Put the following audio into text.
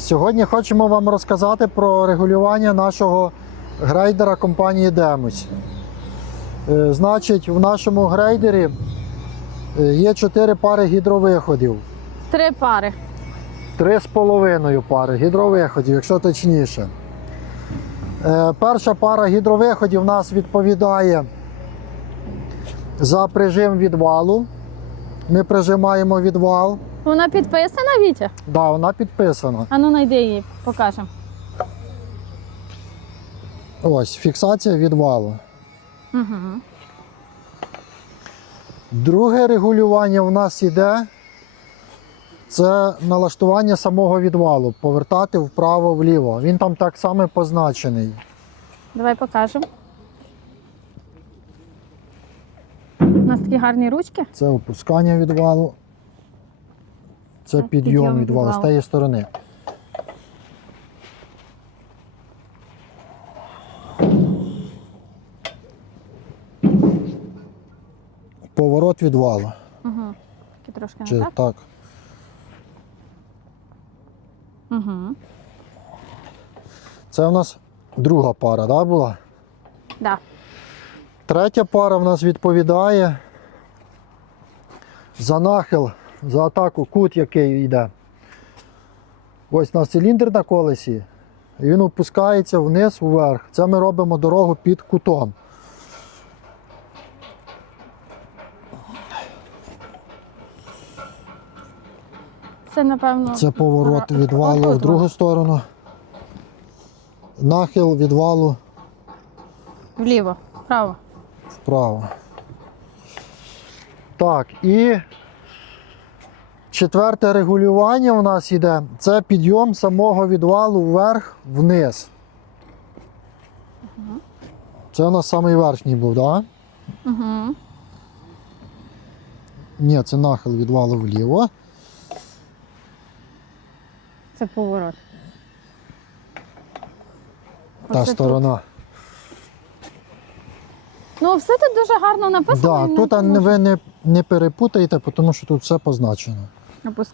Сьогодні хочемо вам розказати про регулювання нашого грейдера компанії Демось. Е, Значить, в нашому грейдері е, є 4 пари гідровиходів, Три пари. 3,5 пари гідровиходів, якщо точніше. Е, Перша пара гідровиходів у нас відповідає за прижим відвалу. Ми прижимаємо відвал. Вона підписана, Вітя? Да, вона підписана. А ну найди її, покажемо. Ось фіксація відвалу. Угу. Друге регулювання в нас іде. Це налаштування самого відвалу. Повертати вправо-вліво. Він там так само позначений. Давай покажемо. У нас такі гарні ручки. Це опускання відвалу. Це, Це підйом, підйом відвалу з тієї сторони. Поворот відвалу. Угу. Такі трошки Чи не так. так? Угу. Це в нас друга пара, да, була? Да. Третя пара в нас відповідає за нахил, за атаку, кут, який йде. Ось у нас циліндр на колесі, і він опускається вниз вверх. Це ми робимо дорогу під кутом. Це, напевно. Це поворот відвалу отут в другу сторону. Нахил відвалу Вліво, вправо. вправо. Так, і четверте регулювання у нас йде. Це підйом самого відвалу вверх вниз. Це у нас самий верхній був, так? Да? Угу. Ні, це нахил відвалу вліво. Це поворот. Та Оце сторона. Ну, все тут дуже гарно написано. Да, і не тут а, ви не, не перепутаєте, тому що тут все позначено. Опуск-